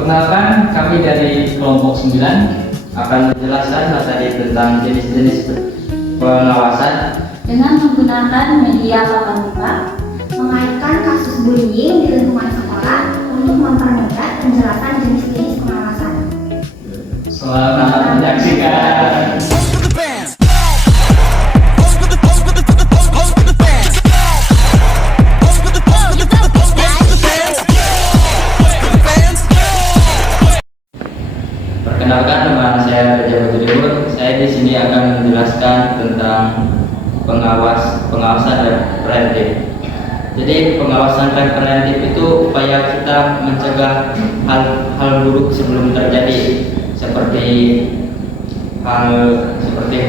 Perkenalkan, kami dari kelompok 9 akan menjelaskan materi tentang jenis-jenis pengawasan dengan menggunakan media papan muka, mengaitkan kasus bullying di lingkungan sekolah untuk mempermudah penjelasan jenis-jenis pengawasan. Selamat menyaksikan. Perkenalkan, nama saya Raja Badrudin. Saya di sini akan menjelaskan tentang pengawasan representatif. Jadi pengawasan representatif itu upaya kita mencegah hal buruk sebelum terjadi, seperti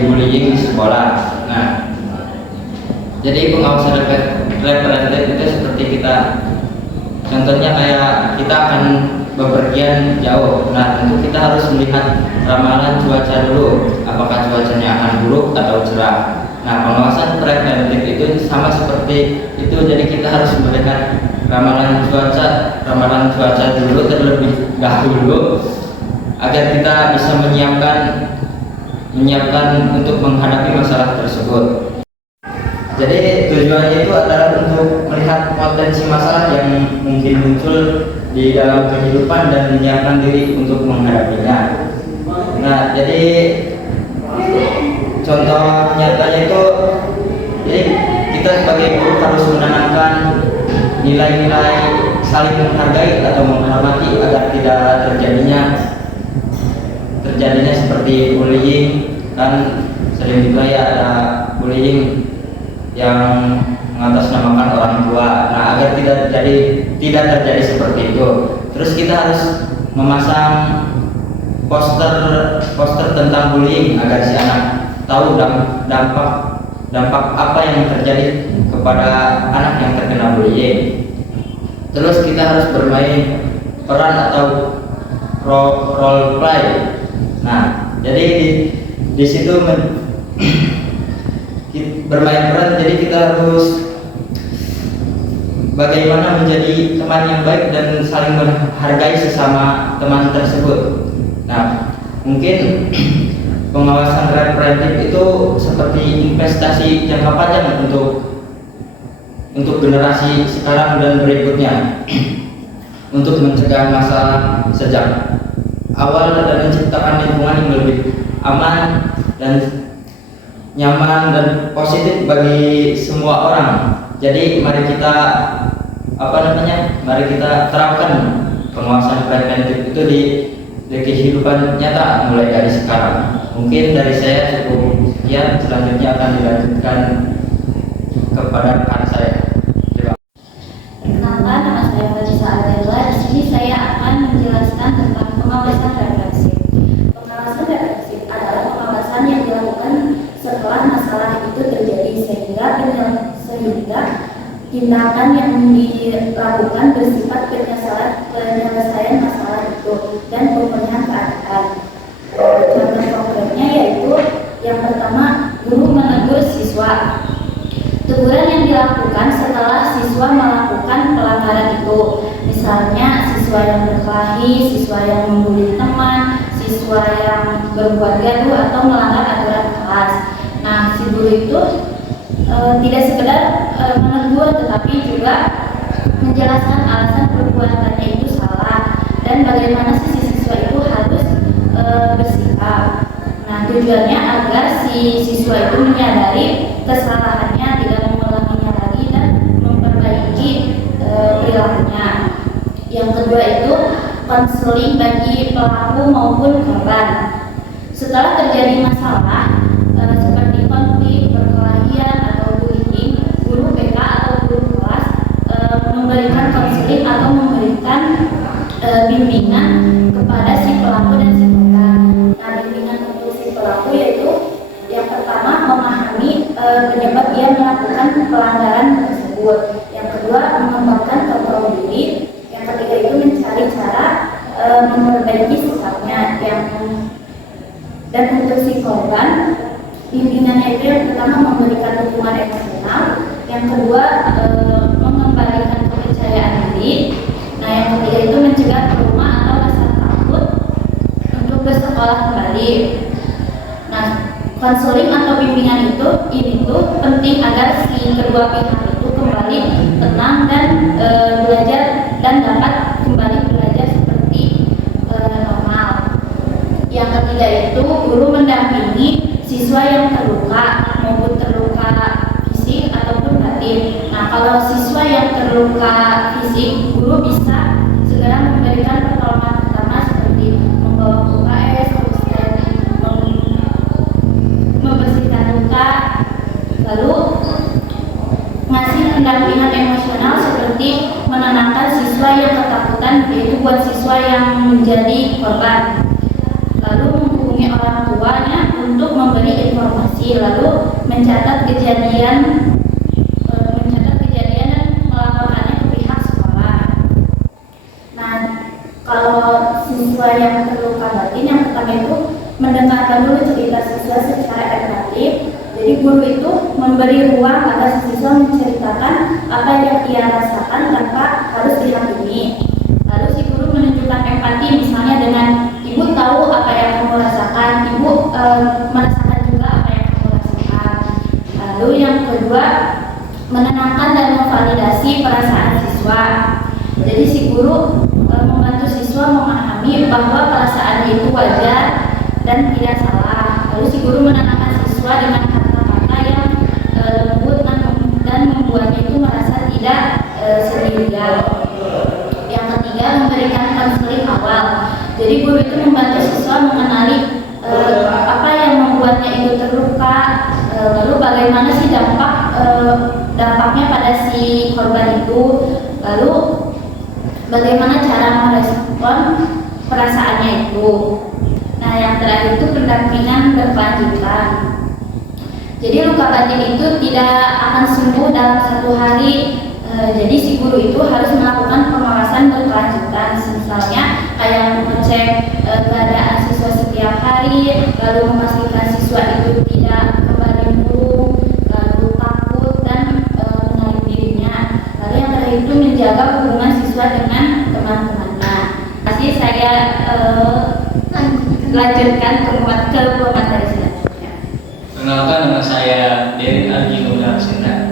bullying di sekolah. Nah, jadi pengawasan representatif itu seperti kita, contohnya kayak kita akan bepergian jauh. Nah, tentu kita harus melihat ramalan cuaca dulu, apakah cuacanya akan buruk atau cerah. Nah, pengawasan preventif itu sama seperti itu. Jadi kita harus melihat ramalan cuaca dulu terlebih dahulu agar kita bisa menyiapkan untuk menghadapi masalah tersebut. Jadi tujuannya itu adalah untuk melihat potensi masalah yang mungkin muncul di dalam kehidupan dan menyiapkan diri untuk menghadapinya. Nah, jadi contoh nyatanya itu, jadi kita sebagai guru harus menanamkan nilai-nilai saling menghargai atau menghormati agar tidak terjadinya seperti bullying. Kan sering juga ya ada bullying yang mengatasnamakan orang tua. Nah, agar tidak terjadi seperti itu, terus kita harus memasang poster tentang bullying agar si anak tahu dampak apa yang terjadi kepada anak yang terkena bullying. Terus kita harus bermain peran atau role play. Nah, jadi di situ bermain peran, jadi kita harus bagaimana menjadi teman yang baik dan saling menghargai sesama teman tersebut. Nah, mungkin pengawasan preventif itu seperti investasi jangka panjang untuk generasi sekarang dan berikutnya untuk mencegah masalah sejak awal dan menciptakan lingkungan yang lebih aman dan nyaman dan positif bagi semua orang. Jadi mari kita terapkan pengawasan preventif itu di kehidupan nyata mulai dari sekarang. Mungkin dari saya cukup sekian, selanjutnya akan dilanjutkan kepada rekan saya. Perkenalkan, nama saya Fadisa Adela. Di sini saya akan menjelaskan tentang pengawasan represif. Pengawasan represif adalah pengawasan yang dilakukan setelah masalah itu terjadi, sehingga tindakan yang dilakukan bersifat penyelesaian masalah itu dan pemulihan keadaan. Contoh konkretnya yaitu yang pertama, guru menegur siswa. Teguran yang dilakukan setelah siswa melakukan pelanggaran itu, misalnya siswa yang berkelahi, siswa yang membuli teman, siswa yang berbuat gaduh atau melanggar aturan kelas. Nah, si guru itu tidak sekedar menegur, tetapi juga menjelaskan alasan perbuatannya itu salah dan bagaimana si siswa itu harus bersikap. Nah, tujuannya agar si siswa itu menyadari kesalahannya, tidak mengulanginya lagi dan memperbaiki perilakunya. Yang kedua itu konseling bagi pelaku maupun korban. Setelah terjadi masalah seperti konflik, perkelahian atau bullying, guru BK atau guru kelas memberikan konseling atau memberikan bimbingan kepada si pelaku dan si korban. Nah, bimbingan untuk si pelaku yaitu yang pertama memahami penyebab dia melakukan pelanggaran tersebut. Yang kedua mengembangkan kontrol diri. Yang ketiga itu mencari cara memperbaiki sikapnya. Dan untuk si korban, bimbingannya itu yang pertama memberikan dukungan emosional, yang kedua mengembalikan kepercayaan diri. Nah, yang ketiga itu mencegah trauma atau rasa bersekolah kembali. Nah, konseling atau bimbingan ini tuh penting agar si kedua pihak itu kembali tenang dan belajar dan dapat kembali belajar seperti normal. Yang ketiga itu guru mendampingi siswa yang terluka maupun terluka fisik ataupun batin. Nah, kalau siswa yang terluka fisik, guru bisa segera memberikan pertolongan pertama seperti membawa ke UKS, membersihkan luka, lalu ngasih pendampingan emosional seperti menenangkan siswa yang ketakutan, yaitu buat siswa yang menjadi korban. Lalu menghubungi orang tuanya untuk memberi informasi, lalu mencatat kejadian dan melaporkannya ke pihak sekolah. Nah, kalau siswa yang terluka batin, yang pertama itu mendengarkan dulu cerita siswa secara empatik. Jadi guru itu memberi ruang agar siswa menceritakan apa yang ia rasakan tanpa harus dihakimi. Lalu si guru menunjukkan empati, misalnya dengan ibu tahu apa yang kamu rasakan, ibu merasakan juga apa yang kamu rasakan. Lalu yang kedua, menenangkan dan memvalidasi perasaan siswa. Jadi si guru membantu siswa memahami bahwa perasaan itu wajar dan tidak salah. Lalu si guru menenangkan siswa dengan kata-kata yang lembut dan membuatnya itu merasa tidak sendirian. Yang ketiga, memberikan konseling awal. Jadi guru itu membantu siswa mengenali apa yang membuatnya itu terluka, lalu bagaimana sih dampaknya pada si korban itu, lalu bagaimana cara merespon perasaannya itu. Nah, yang terakhir itu pendampingan berkelanjutan. Jadi luka batin itu tidak akan sembuh dalam 1 hari. Jadi si guru itu harus melakukan pengawasan berkelanjutan, misalnya kayak mengecek keadaan siswa setiap hari, lalu memastikan siswa itu tidak kembali murung, lalu takut dan mengenali dirinya. Lalu yang terakhir itu menjaga hubungan siswa dengan teman-temannya. Pasti saya lanjutkan ke materi selanjutnya. Perkenalkan, nama saya Dery Algino Darsinda.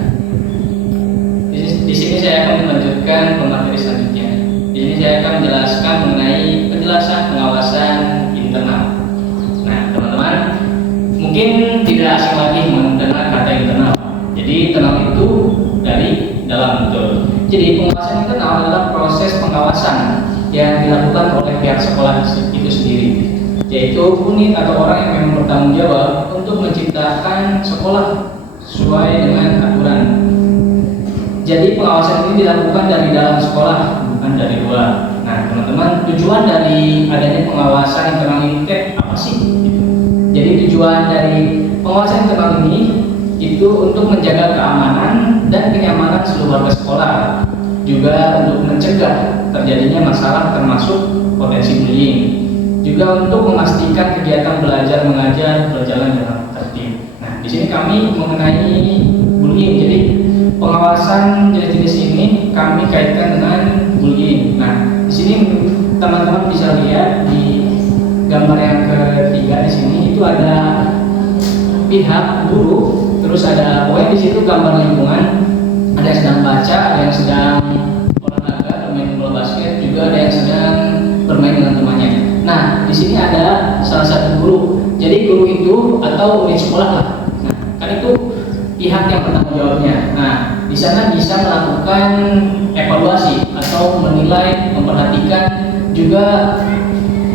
Di sini saya akan melanjutkan pemateri selanjutnya. Di sini saya akan menjelaskan mengenai penjelasan pengawasan internal. Nah, teman-teman, mungkin tidak asing lagi mendengar kata internal. Jadi internal itu dari dalam, betul. Jadi pengawasan internal adalah proses pengawasan yang dilakukan oleh pihak sekolah itu sendiri, yaitu unit atau orang yang memang bertanggung jawab untuk menciptakan sekolah sesuai dengan aturan. Jadi pengawasan ini dilakukan dari dalam sekolah, bukan dari luar. Nah, teman-teman, tujuan dari adanya pengawasan internal ini apa sih? Jadi tujuan dari pengawasan internal ini itu untuk menjaga keamanan dan kenyamanan seluruh warga sekolah, juga untuk mencegah terjadinya masalah termasuk potensi bullying, juga untuk memastikan kegiatan belajar mengajar berjalan dengan tertib. Nah, di sini kami mengenai bullying. Jadi pengawasan jenis-jenis ini kami kaitkan dengan bullying. Nah, di sini teman-teman bisa lihat di gambar yang ketiga di sini itu ada pihak guru, terus ada pokoknya di situ gambar lingkungan, ada yang sedang baca, ada yang sedang olahraga, bermain bola basket, juga ada yang sedang bermain dengan temannya. Nah, di sini ada salah satu guru. Jadi guru itu atau unit sekolah lah. Nah, kan itu pihak yang bertanggung jawabnya. Nah, di sana bisa melakukan evaluasi atau menilai, memperhatikan, juga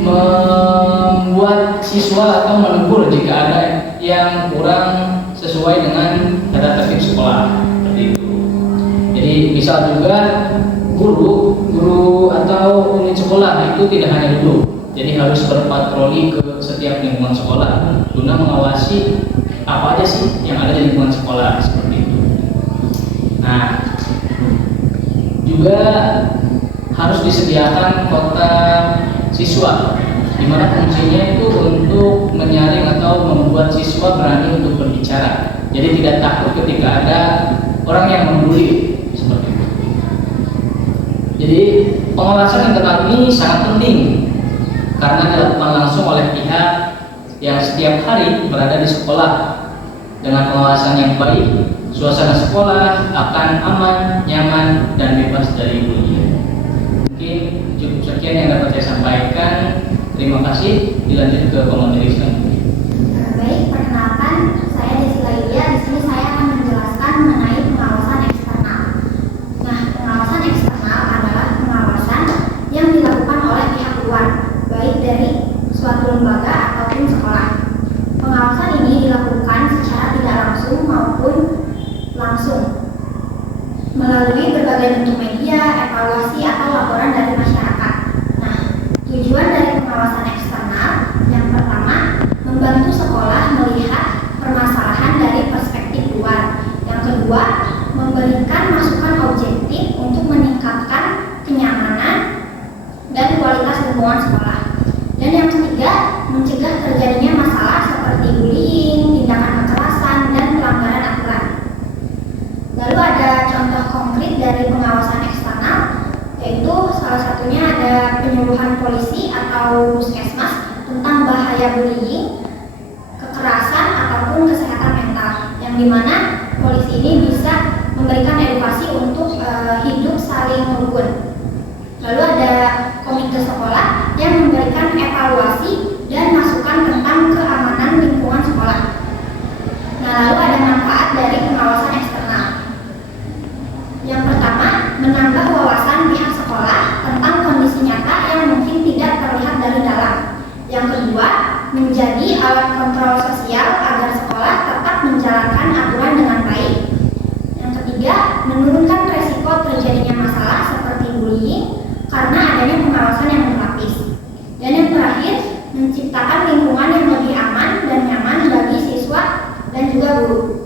membuat siswa atau menegur jika ada yang kurang sesuai dengan tata tertib sekolah, seperti itu. Jadi misal juga guru atau unit sekolah itu tidak hanya duduk, jadi harus berpatroli ke setiap lingkungan sekolah guna mengawasi apa aja sih yang ada di lingkungan sekolah, seperti itu. Nah, juga harus disediakan kotak siswa, di mana fungsinya itu untuk menyaring atau membuat siswa berani untuk berbicara. Jadi tidak takut ketika ada orang yang membuli, seperti itu. Jadi pengawasan internal ini sangat penting karena dilakukan langsung oleh pihak yang setiap hari berada di sekolah. Dengan pengawasan yang baik, suasana sekolah akan aman, nyaman, dan bebas dari bullying. Mungkin cukup sekian yang dapat saya sampaikan. Terima kasih. Dilanjut ke pemateri selanjutnya. Baik, perkenalkan, saya Desi Lailia. Di sini saya akan menjelaskan mengenai pengawasan eksternal. Nah, pengawasan eksternal adalah pengawasan yang dilakukan oleh pihak luar, baik dari suatu lembaga ataupun sekolah. Pengawasan ini dilakukan secara tidak langsung maupun langsung melalui berbagai bentuk media, evaluasi, atau laporan dari masyarakat. Nah, tujuan dari pengawasan eksternal yang pertama, membantu sekolah melihat permasalahan dari perspektif luar. Yang kedua, memberikan masukan objektif untuk meningkatkan kenyamanan dan kualitas lingkungan sekolah. Dan yang ketiga, mencegah terjadinya masalah seperti bullying, tindakan kekerasan, dan pelanggaran aturan. Lalu ada contoh konkret dari pengawasan eksternal, yaitu salah satunya ada penyuluhan polisi atau puskesmas tentang bahaya bullying, kekerasan, ataupun kesehatan mental, yang dimana polisi ini bisa memberikan edukasi untuk hidup saling rukun. Lalu ada komite sekolah yang memberikan evaluasi dan masukan tentang keamanan lingkungan sekolah. Nah, lalu ada manfaat dari pengawasan eksternal. Yang pertama, menambah wawasan pihak sekolah tentang kondisi nyata yang mungkin tidak terlihat dari dalam. Yang kedua, menjadi alat kontrol sosial agar sekolah tetap menjalankan aturan dengan baik. Yang ketiga, menurunkan resiko terjadinya masalah seperti bullying karena adanya pengawasan yang berlapis. Dan yang terakhir, menciptakan lingkungan yang lebih aman dan nyaman bagi siswa dan juga guru.